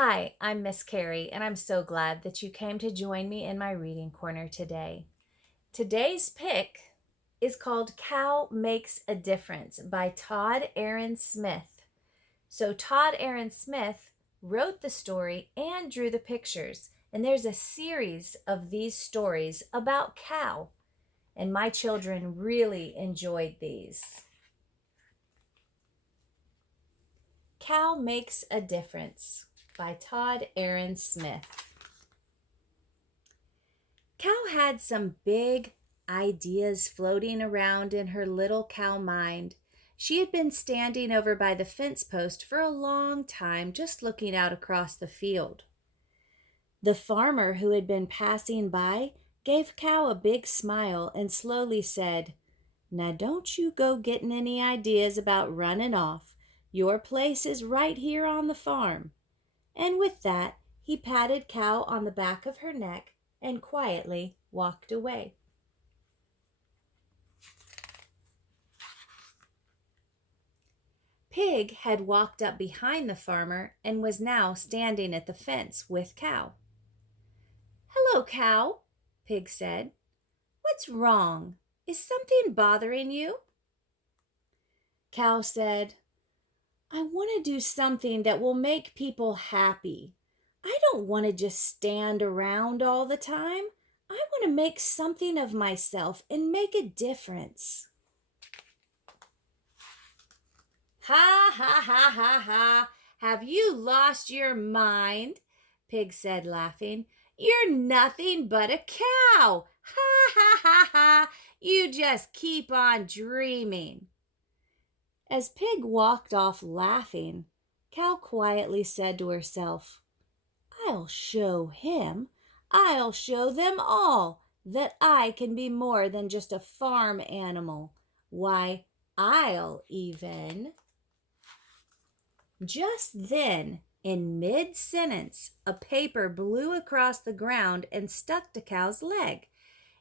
Hi, I'm Miss Carrie, and I'm so glad that you came to join me in my reading corner today. Today's pick is called Cow Makes a Difference by Todd Aaron Smith. So, Todd Aaron Smith wrote the story and drew the pictures, and there's a series of these stories about cow, and my children really enjoyed these. Cow Makes a Difference by Todd Aaron Smith. Cow had some big ideas floating around in her little cow mind. She had been standing over by the fence post for a long time, just looking out across the field. The farmer who had been passing by gave Cow a big smile and slowly said, "Now don't you go getting any ideas about running off. Your place is right here on the farm." And with that, he patted Cow on the back of her neck and quietly walked away. Pig had walked up behind the farmer and was now standing at the fence with Cow. "Hello, Cow," Pig said. "What's wrong? Is something bothering you?" Cow said, "I want to do something that will make people happy. I don't want to just stand around all the time. I want to make something of myself and make a difference." "Ha ha ha ha ha! Have you lost your mind?" Pig said, laughing. "You're nothing but a cow! Ha ha ha ha! You just keep on dreaming." As Pig walked off laughing, Cow quietly said to herself, "I'll show him, I'll show them all that I can be more than just a farm animal. Why, I'll even—" Just then, in mid-sentence, a paper blew across the ground and stuck to Cow's leg.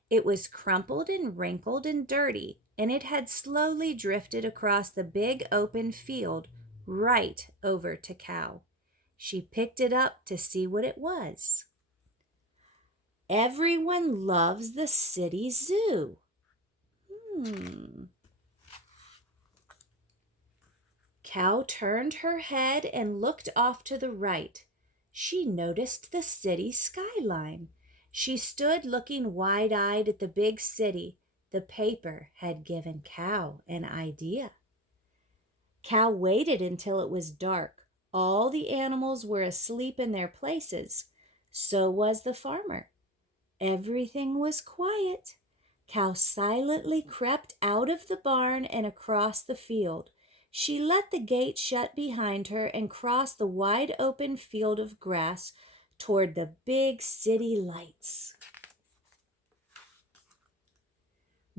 It was crumpled and wrinkled and dirty, and it had slowly drifted across the big open field right over to Cow. She picked it up to see what it was. "Everyone loves the city zoo." Cow turned her head and looked off to the right. She noticed the city skyline. She stood looking wide-eyed at the big city. The paper had given Cow an idea. Cow waited until it was dark. All the animals were asleep in their places. So was the farmer. Everything was quiet. Cow silently crept out of the barn and across the field. She let the gate shut behind her and crossed the wide open field of grass toward the big city lights.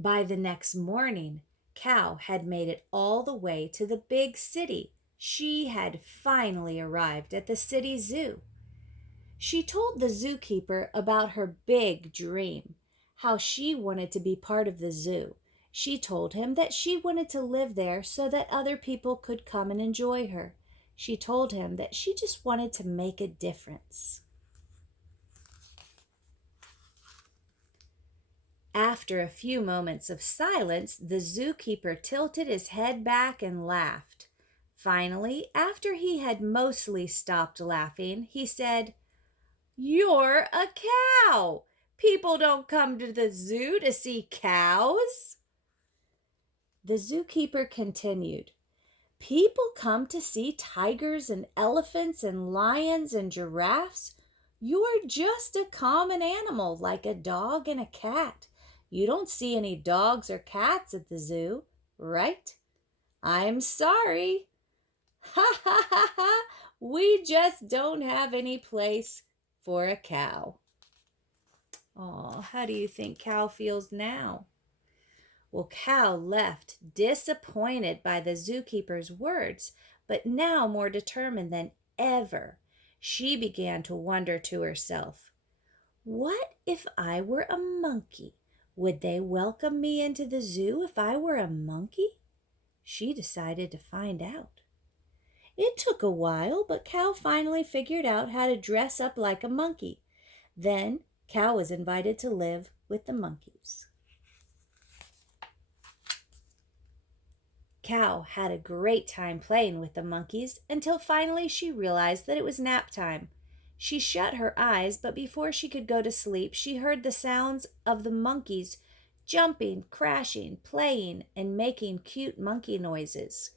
By the next morning, Cow had made it all the way to the big city. She had finally arrived at the city zoo. She told the zookeeper about her big dream, how she wanted to be part of the zoo. She told him that she wanted to live there so that other people could come and enjoy her. She told him that she just wanted to make a difference. After a few moments of silence, the zookeeper tilted his head back and laughed. Finally, after he had mostly stopped laughing, he said, "You're a cow. People don't come to the zoo to see cows." The zookeeper continued, "People come to see tigers and elephants and lions and giraffes. You're just a common animal like a dog and a cat. You don't see any dogs or cats at the zoo, right? I'm sorry. Ha ha ha ha. We just don't have any place for a cow." Oh, how do you think Cow feels now? Well, Cow left disappointed by the zookeeper's words, but now more determined than ever. She began to wonder to herself, "What if I were a monkey? Would they welcome me into the zoo if I were a monkey?" She decided to find out. It took a while, but Cow finally figured out how to dress up like a monkey. Then Cow was invited to live with the monkeys. Cow had a great time playing with the monkeys until finally she realized that it was nap time. She shut her eyes, but before she could go to sleep, she heard the sounds of the monkeys jumping, crashing, playing, and making cute monkey noises.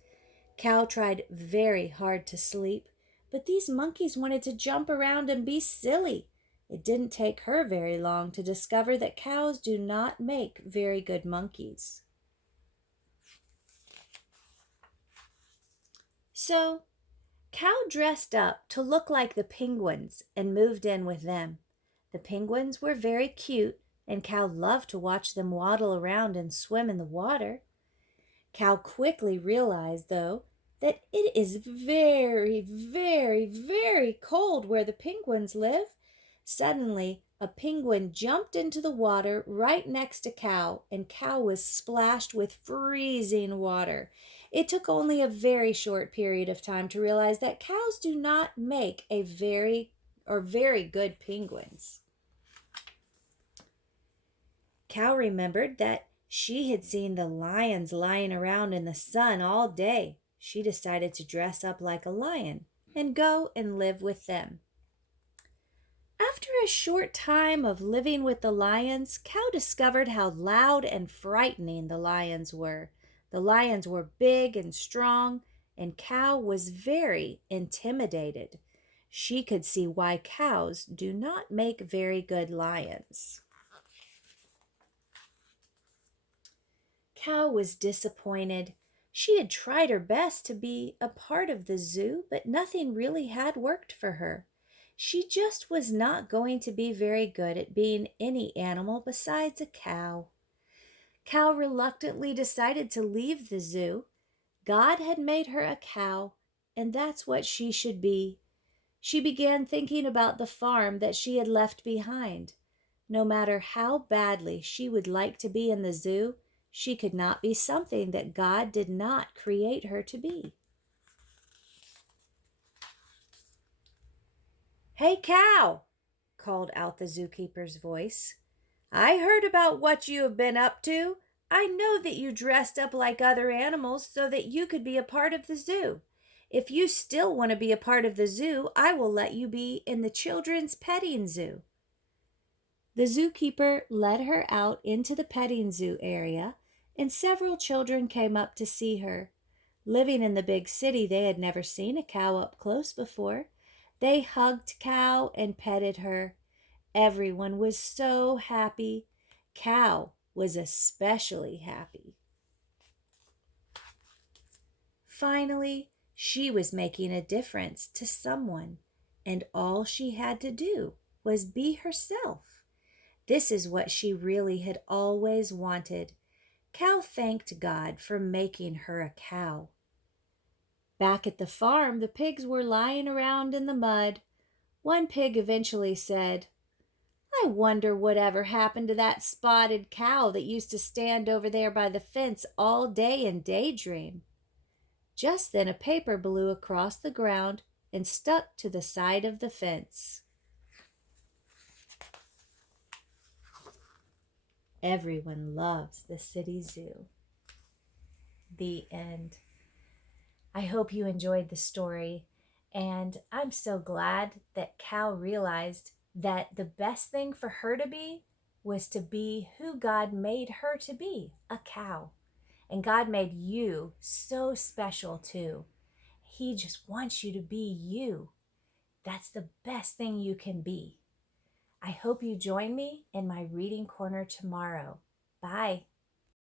Cow tried very hard to sleep, but these monkeys wanted to jump around and be silly. It didn't take her very long to discover that cows do not make very good monkeys. So, Cow dressed up to look like the penguins and moved in with them. The penguins were very cute, and Cow loved to watch them waddle around and swim in the water. Cow quickly realized, though, that it is very, very, very cold where the penguins live. Suddenly, a penguin jumped into the water right next to Cow, and Cow was splashed with freezing water. It took only a very short period of time to realize that cows do not make a very good penguins. Cow remembered that she had seen the lions lying around in the sun all day. She decided to dress up like a lion and go and live with them. After a short time of living with the lions, Cow discovered how loud and frightening the lions were. The lions were big and strong, and Cow was very intimidated. She could see why cows do not make very good lions. Cow was disappointed. She had tried her best to be a part of the zoo, but nothing really had worked for her. She just was not going to be very good at being any animal besides a cow. Cow reluctantly decided to leave the zoo. God had made her a cow, and that's what she should be. She began thinking about the farm that she had left behind. No matter how badly she would like to be in the zoo, she could not be something that God did not create her to be. "Hey, Cow!" called out the zookeeper's voice. "I heard about what you have been up to. I know that you dressed up like other animals so that you could be a part of the zoo. If you still want to be a part of the zoo, I will let you be in the children's petting zoo." The zookeeper led her out into the petting zoo area, and several children came up to see her. Living in the big city, they had never seen a cow up close before. They hugged Cow and petted her. Everyone was so happy. Cow was especially happy. Finally, she was making a difference to someone, and all she had to do was be herself. This is what she really had always wanted. Cow thanked God for making her a cow. Back at the farm, the pigs were lying around in the mud. One pig eventually said, "I wonder whatever happened to that spotted cow that used to stand over there by the fence all day and daydream." Just then a paper blew across the ground and stuck to the side of the fence. Everyone loves the city zoo. The end. I hope you enjoyed the story, and I'm so glad that Cow realized that the best thing for her to be was to be who God made her to be, a cow. And God made you so special too. He just wants you to be you. That's the best thing you can be. I hope you join me in my reading corner tomorrow. Bye.